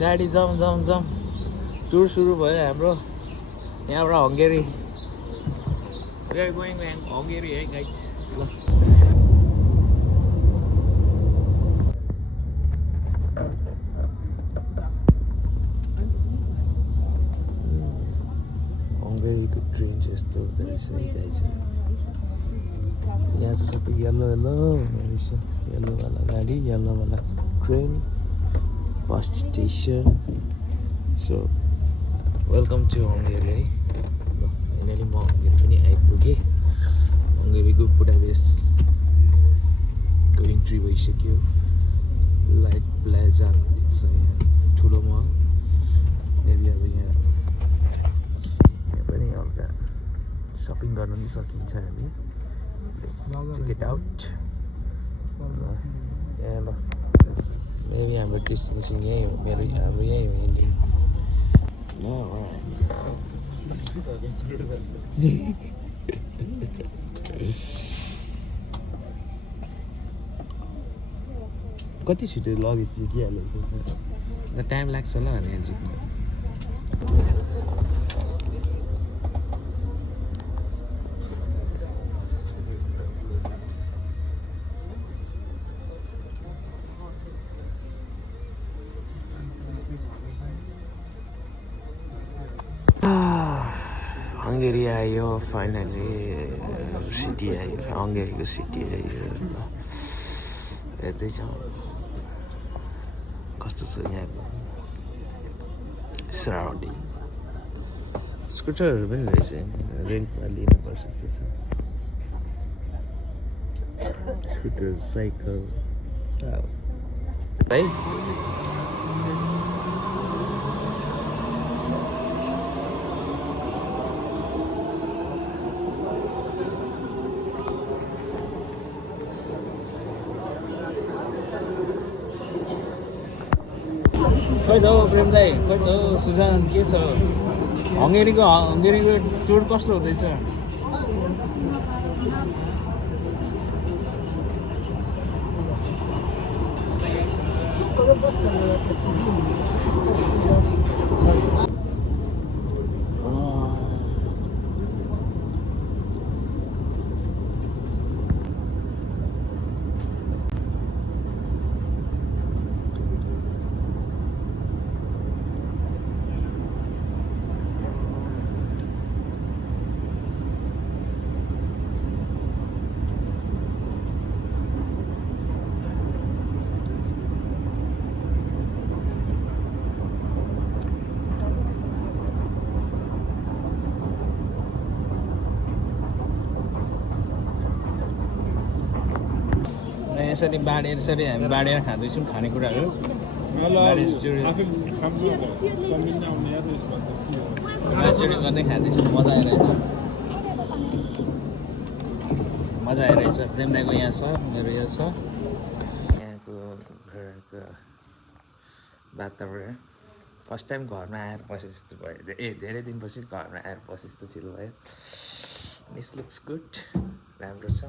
गाडी जाउँ टुर सुरु भयो हाम्रो यहाँबाट Hungary We are going to Hungary, है guys. हङ्गेरीको ट्रेन चाहिँ यस्तो हुँदो रहेछ है गाइस. यहाँ चाहिँ सबै येल्लो हुने रहेछ. येल्लोवाला गाडी, येल्लोवाला train, bus station. So welcome to Hungary है. यहाँनिर म हङ्गेरी पनि आइपुगेँ. हङ्गेरीको बुडापेस्टको इन्ट्री भइसक्यो. लाइट प्लाजा छ यहाँ ठुलो मल. मेबी अब यहाँ पनि हल्का सपिङ गर्न पनि सकिन्छ हामी. Check it out. यहाँ ल मेबी हाम्रो डेस्टिनेसन यही हो. हाम्रो यही हो इन्डियन. कति छिटो लगेज झिकिहाल्छ. टाइम लाग्छ होला भने झिक्नु. हङ्गेरी आयो फाइनली. सिटी आयो. हङ्गेरीको सिटी आयो. यतै छ. कस्तो छ यहाँको सराउन्डिङ. स्कुटरहरू पनि रहेछ. रेन्टमा लिनुपर्छ जस्तो छ. स्कुटर साइकल है. खोइ त हौ प्रेम दाई, खोइ त हौ सुजान, के छ हङ्गेरीको टुर कस्तो हुँदैछ? यसरी बाँडेर हामी बाँडेर खाँदैछौँ खानेकुराहरू. गर्दै खाँदैछौँ. मजा आइरहेछ. प्रेम दाइको यहाँ छ, मेरो यो छ. यहाँको घरको वातावरण फर्स्ट टाइम घरमा आएर बसे जस्तो भयो. धेरै दिनपछि घरमा आएर बसे जस्तो फिल भयो. This looks good. राम्रो छ.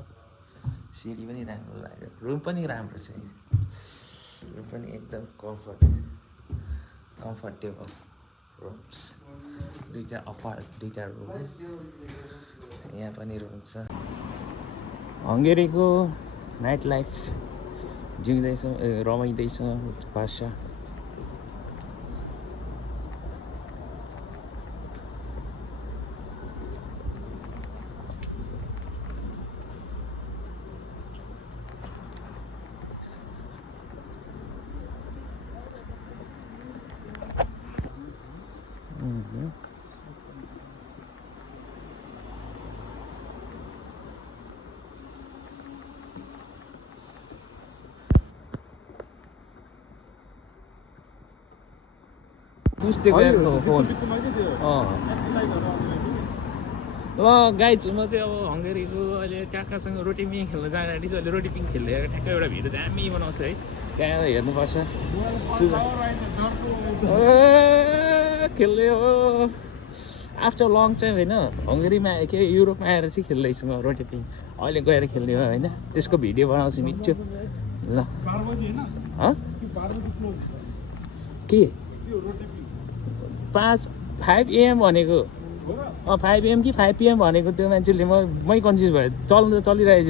सिडी पनि राम्रो लाग्यो. रुम पनि राम्रो छ. रुम पनि एकदम कम्फर्टेबल रुम्स. दुईटा रुम. यहाँ पनि रुम छ. हङ्गेरीको नाइट लाइफ जिउँदैछ, रमाइँदैछ भाषा. पुस्तेको फोन. ल गाइज, म चाहिँ अब हङ्गेरीको अहिले काकासँग रोटी पिङ खेल्न जान आँटिछु. अहिले रोटी पिङ खेल्दै ठ्याक्कै एउटा भिडियो दामी बनाउँछ है. त्यहाँ हेर्नुपर्छ. खेल्दै हो आफ्टर लङ चाहिँ होइन. हङ्गेरीमा के युरोपमा आएर चाहिँ खेल्दैछु म रोटी पिङ. अहिले गएर खेल्ने हो होइन. त्यसको भिडियो बनाउँछु मिठो. ल के 5 AM भनेको 5 AM कि 5 PM भनेको त्यो मान्छेले मै कन्फ्युज भयो चलिरहेछ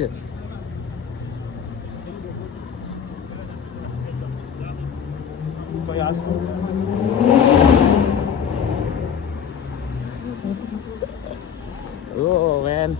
Oh man.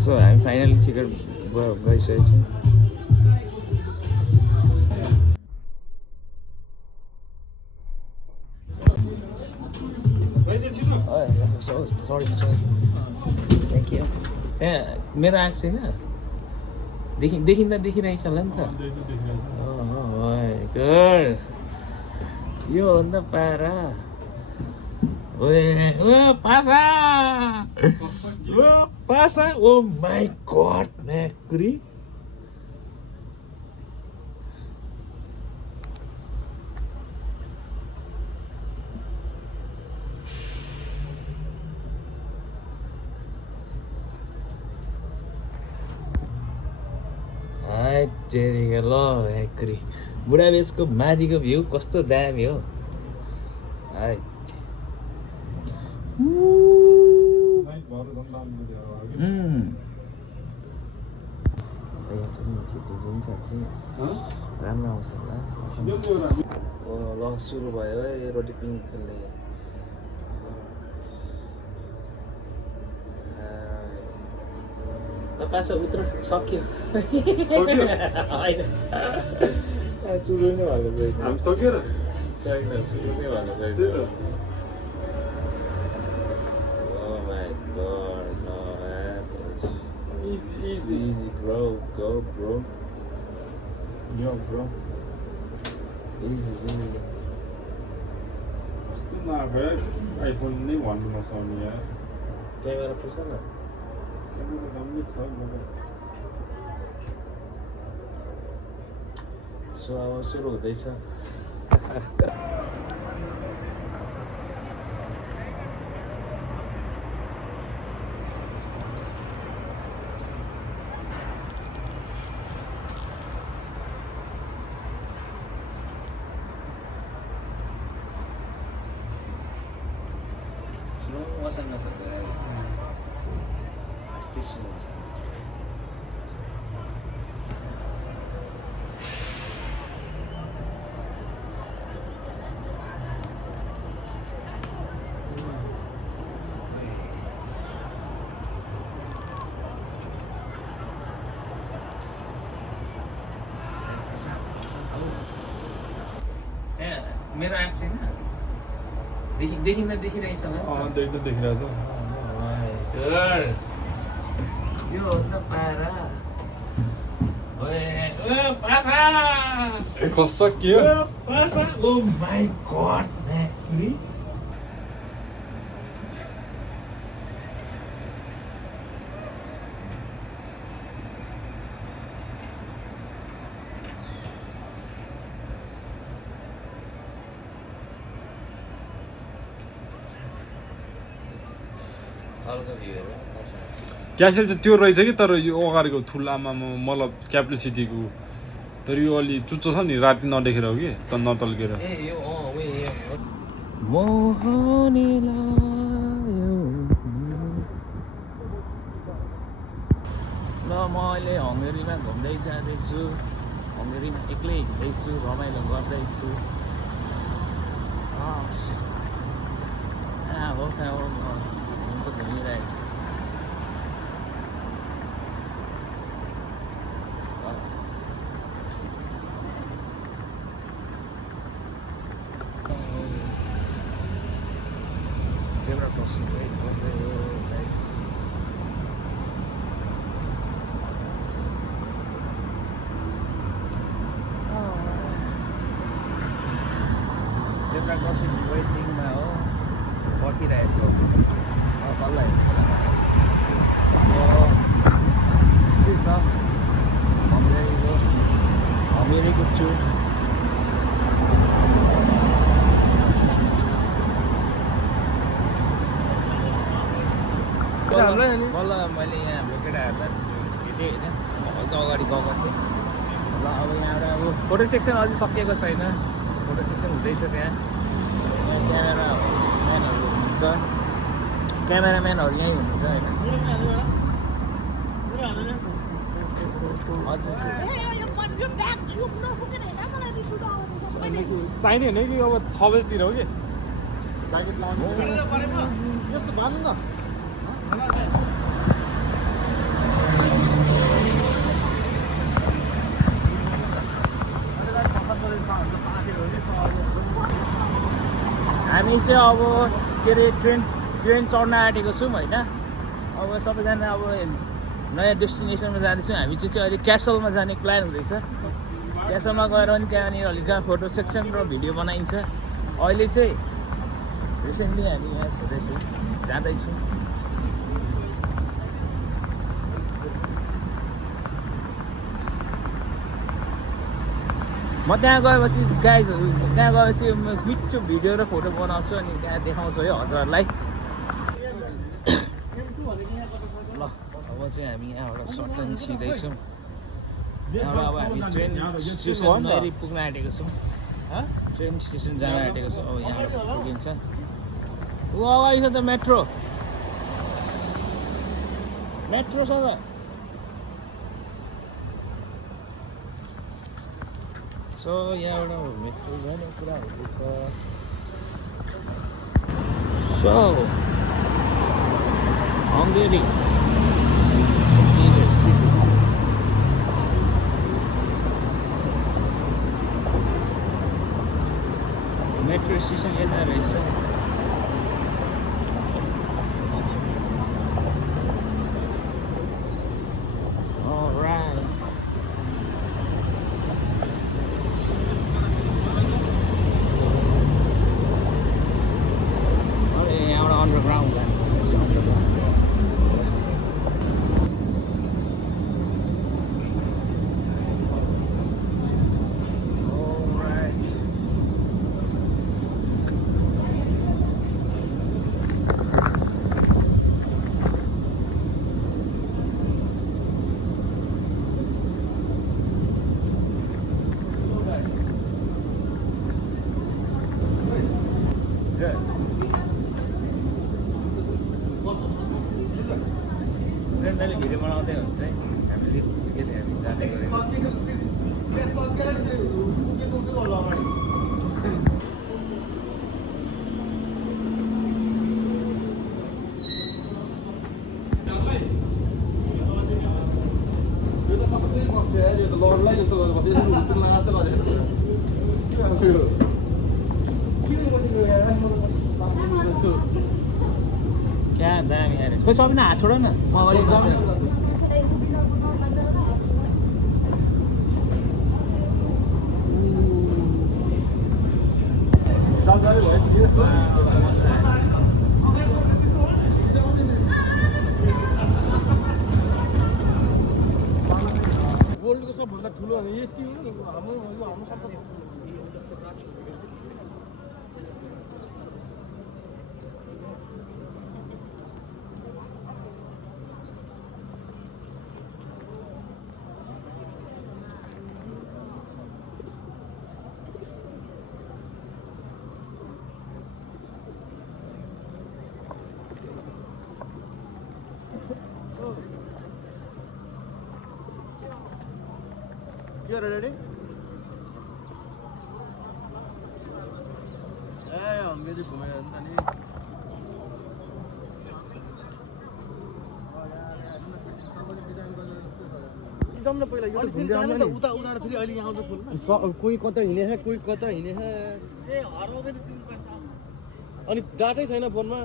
So I'm finally ticket गइसकेको छु sorry thank you त्यहाँ मेरो आएको छैन देखिँदा देखिरहेछ होला नि त गुड यो हो नि त पारा पासा पासा oh my god Mercury तेरिका ल Mercury बुढाबेसको माथिको भ्यू कस्तो दामी हो राम्रो आउँछ होला ल सुरु भयो है रोटी पिङ खेल्ने पासो उत्र सक्यो सुरु नै भएको छैन छैन सुरु नै भएको छैन Easy, bro. Go, bro. Yo, bro. Easy. Still not bad. iPhone नहीं one में Sony है. Camera पुसा ना. Camera कम नहीं था मगर. So अब सुरु हुँदैछ. Wasan na sa bahay. Asti sunod. मेरो आँख छैन देखिँदा देखिरहेछ होला देख्दा देखिरहेछ यो हो त पारा पासा खसियो पासा ओ माय गॉड Mercury क्यासेल चाहिँ त्यो रहेछ कि तर यो अगाडिको ठुलामा मतलब क्यापेसिटीको तर यो अलि चुच्चो छ नि राति नदेखेर हो कि त नतल्केर ल म अहिले हङ्गेरीमा घुम्दै जाँदैछु हङ्गेरीमा एक्लै हिँड्दैछु रमाइलो गर्दैछु हो त घुमिरहेको छु zebra crossing right over there guys zebra crossing वेटिङमा हो पर्खिरहेको छु तल यस्तै छ हँगेरीको छु बल्ल मैले यहाँ हाम्रो केटाहरूलाई भेटेँ होइन हल्का अगाडि गएको थिएँ ल अब यहाँबाट अब फोटो सेक्सन अझै सकिएको छैन फोटो सेक्सन हुँदैछ त्यहाँ क्यामेराम्यानहरू हुन्छ क्यामेराम्यानहरू यहीँ हुनुहुन्छ होइन चाहिने होइन कि अब 6 बजीतिर हो कि ज्याकेट लाउनु यस्तो बाँध्नु न हामी चाहिँ अब के अरे ट्रेन चढ्न आँटेको छौँ होइन अब सबैजना अब नयाँ डेस्टिनेसनमा जाँदैछौँ हामी चाहिँ अहिले क्यासलमा जाने प्लान हुँदैछ क्यासलमा गएर पनि त्यहाँनिर अलिक फोटो सेक्सन र भिडियो बनाइन्छ अहिले चाहिँ रिसेन्टली हामी यहाँ छँदैछौँ जाँदैछौँ म त्यहाँ गएपछि गाइजहरू त्यहाँ गएपछि मिठो भिडियो र फोटो बनाउँछु अनि त्यहाँ देखाउँछु है हजुरहरूलाई ल अब चाहिँ हामी यहाँबाट सर्ट निस्किँदैछौँ यहाँबाट अब हामी ट्रेन स्टेसन नहेरी पुग्न आँटेको छौँ ट्रेन स्टेसन जान आँटेको छौँ अब यहाँबाट पुगिन्छ ऊ अगाडि छ त मेट्रो मेट्रो छ त सो यहाँबाट मेट्रो जाने कुरा हुँदैछ सो हंगेरी मेट्रो स्टेसन यता रहेछ underground then. It's underground. ट्रेनले भिडियो बनाउँदै हुन्छ है हामीले के हामी जाँदै गरेको क्या दामी यार कोही सबै हात छोड न म अलिक वर्ल्डको सबभन्दा ठुलो यति हो हाम्रो You're ready? Yeah, I'm ready for my जाऊँ न पहिला यो घुम्दै आउनु नि उता उता फेरि अहिले यहाँ आउँछ फुल कोही कता हिँडेछ कोही कता हिँडेछ ए हराउँदैन तिमी पैसा अनि डाटै छैन फोनमा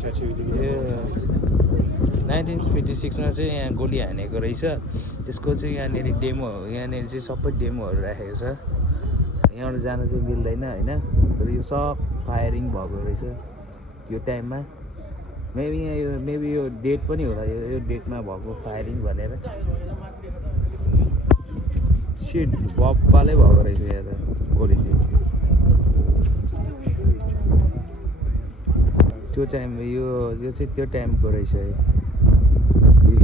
1956 मा चाहिँ यहाँ गोली हानेको रहेछ त्यसको चाहिँ यहाँनिर डेमो यहाँनिर चाहिँ सबै डेमोहरू राखेको छ यहाँबाट जान चाहिँ मिल्दैन होइन तर यो सब फायरिङ भएको रहेछ यो टाइममा मेबी यो डेट पनि होला यो डेटमा भएको फायरिङ भनेर सिट बप्पालै भएको रहेछ यहाँ त गोली चाहिँ त्यो टाइम यो चाहिँ त्यो टाइमको रहेछ है यो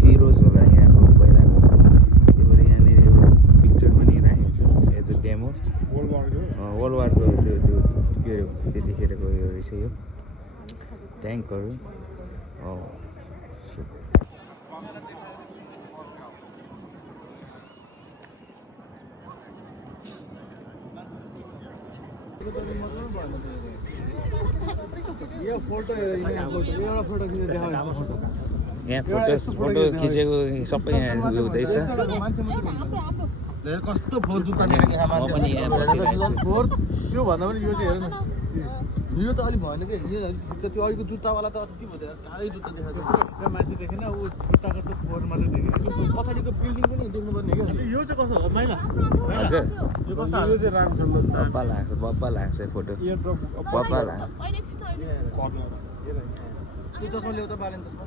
हिरोज होला यहाँको पहिलाको त्यही भएर यहाँनिर एउटा पिक्चर पनि राखेको छ एज अ डेमो वर्ल्ड वारको त्यो के अरे त्यतिखेरको यो रहेछ यो ट्याङ्कहरू यो फोटो यहाँ फोटो खिचेर देखाएको फोटो यहाँ फोटो खिचेको सबै यहाँ हुँदैछ कस्तो फोर जुत्ता देखाएको मान्छे फोर त्यो भन्दा पनि यो चाहिँ हेर न यो त अलिक भएन कि यो त्यो अहिलेको जुत्तावाला त अति भयो कालै जुत्ता देखाएको त्यो मान्छे देखेन ऊ जुत्ताको त फोर मात्रै देखेको पछाडिको बिल्डिङ पनि देख्नुपर्ने क्या यो चाहिँ कस्तो हो माइला हजुर यो कस्तो यो चाहिँ राम्रो बप्पा लाग्छ फोटो बप्पा लाग्छ त्यो चस्मा ल्याउ त बालेन चस्मा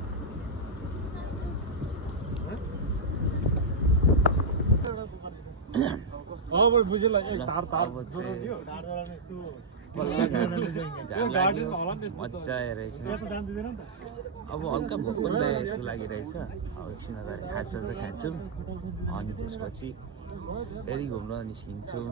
अब बुझेला एक तार मजा आइरहेछ अब हल्का भोक पनि लागेको जस्तो लागिरहेछ अब एकछिन अगाडि खाजा खान्छौँ अनि त्यसपछि फेरि घुम्न निस्किन्छौँ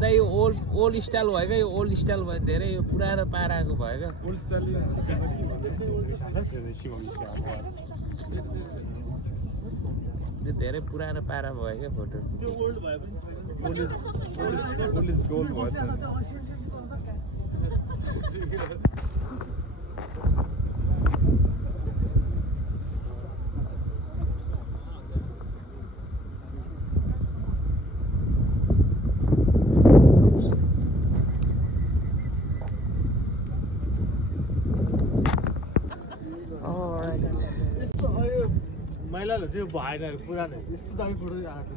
दाइ यो ओल्ड स्टाइल भयो क्या यो ओल्ड स्टाइल भयो धेरै यो पुरानो पाराको भयो क्या यो धेरै पुरानो पारा भयो क्या फोटो महिलाहरू चाहिँ भएन पुरानो यस्तो दामी फोटो आएको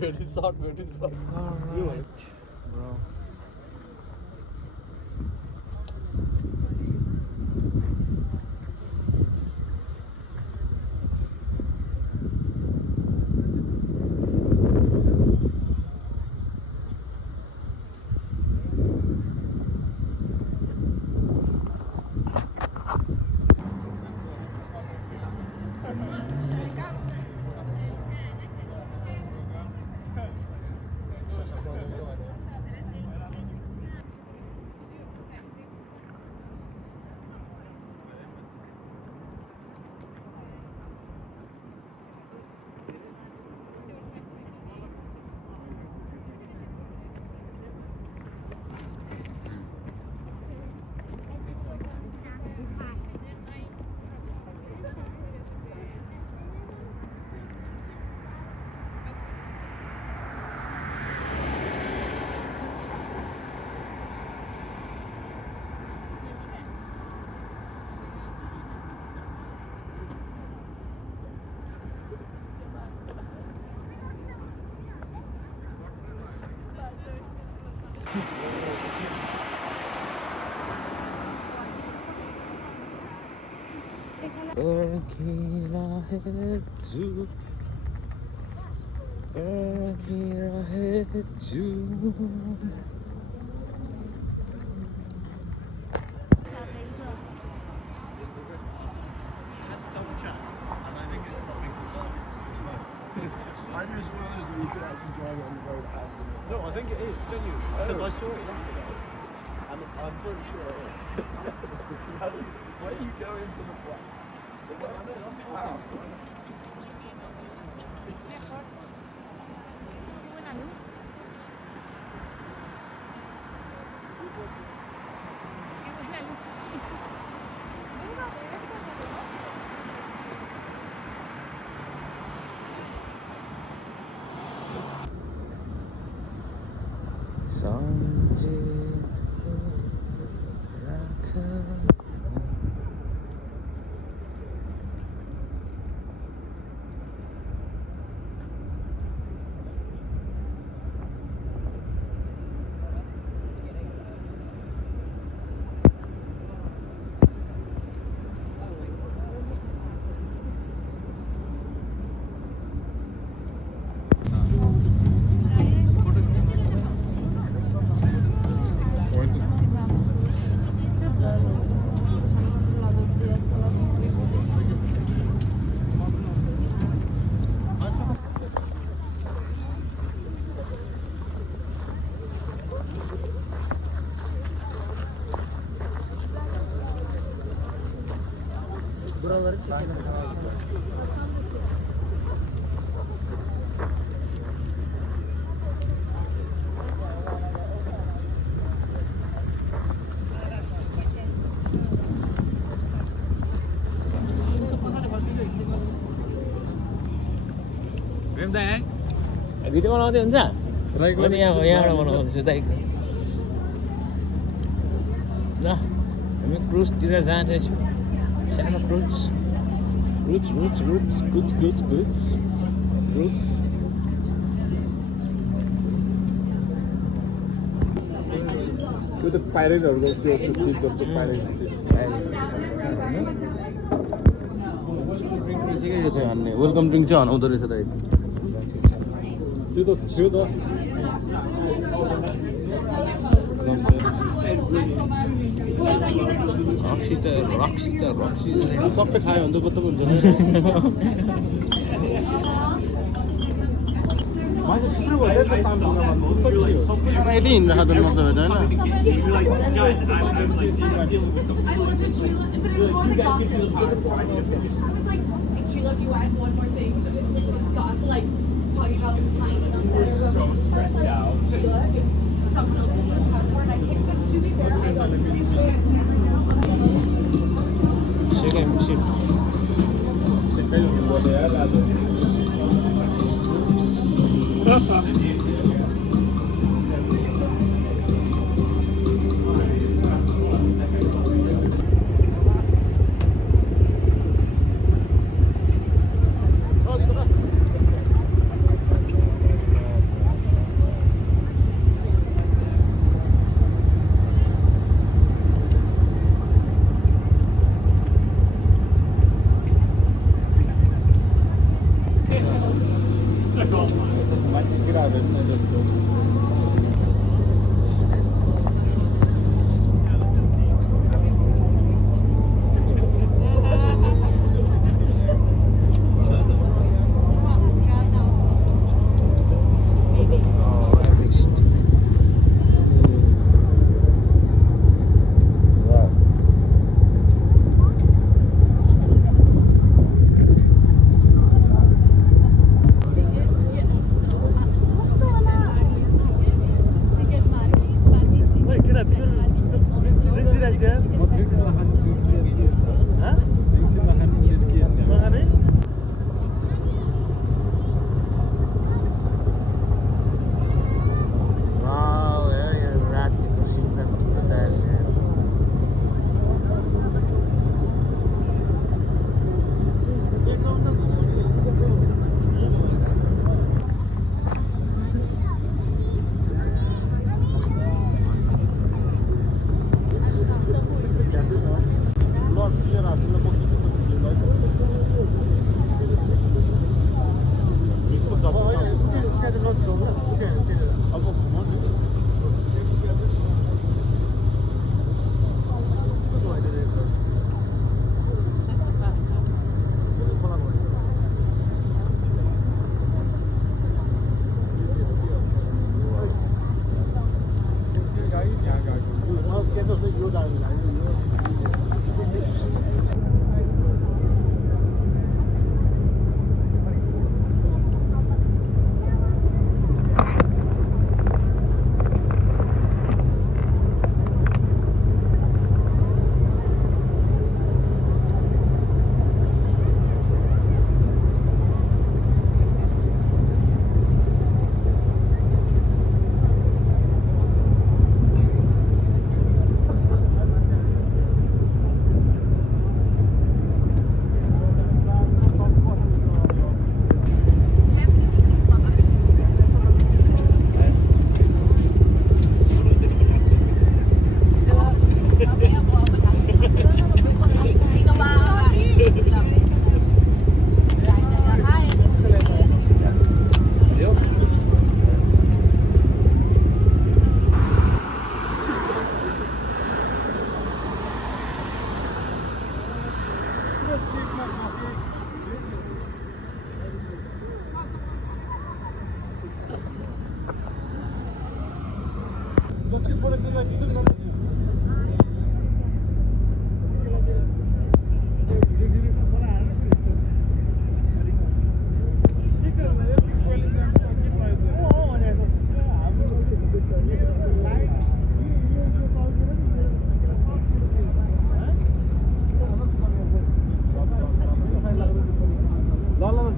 भेटी सर्ट भेटी No, I think it is genuine because I saw it yesterday, and I'm pretty sure it is. Where you go into the flat? सम्झिँदै राख। भिडियो बनाउँदै हुन्छ? मैले यहाँबाट बनाउँदैछु दाइको। ल हामी क्रुजतिर जाँदैछौँ। सानो cruise cruise cruise cruise cruise cruise cruise cruise. त्यो त पाइरेटहरूको त्यो सिट जस्तो पाइरेट सिट वेलकम ड्रिङ्क चाहिँ हनाउँदो रहेछ दाइ। त्यो त थियो त रक्सी सबै खायो भने त कस्तो हुन्छ सबैजना यति हिँडिरहेको त मतलब होइन। Sheila, if you add one more thing, it's gone to like talking about the tiny numbers. So stressed out. Sheila, if someone else is doing hardcore, and I think that to be fair, I don't appreciate मान्छे केटाहरू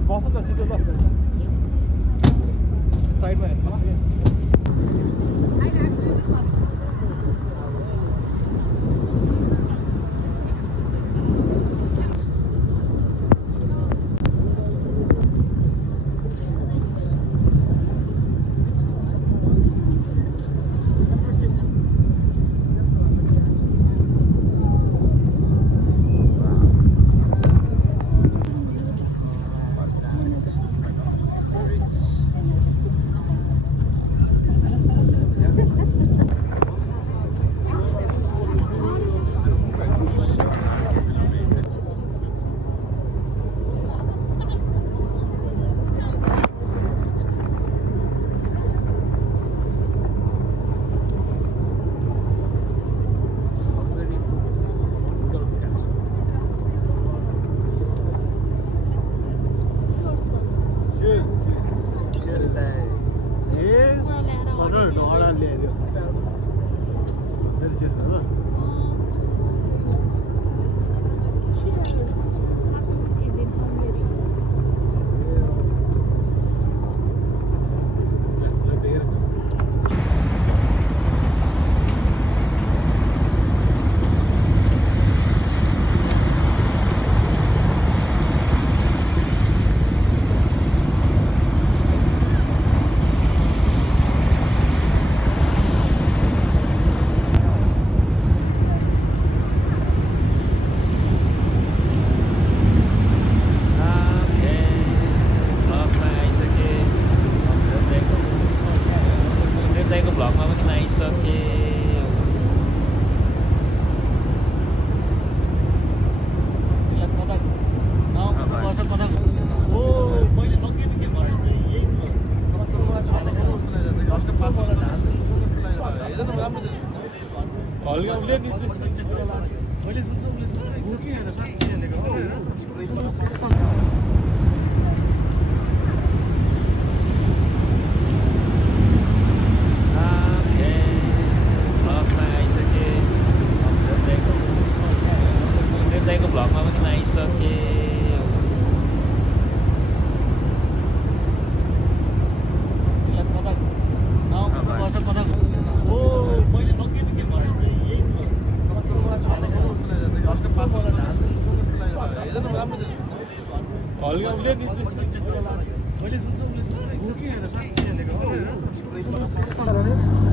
बस न छिटो ल साइडमा हेर्नु I've actually been loving हल्का उसले नि मैले सोच्नु उसले सोच्नु हो कि हैन साथी भनेको हो हैन हल्का उसले नि मैले सोच्नु उसले सोच्नु हो कि हैन साथी भनेको हो हैन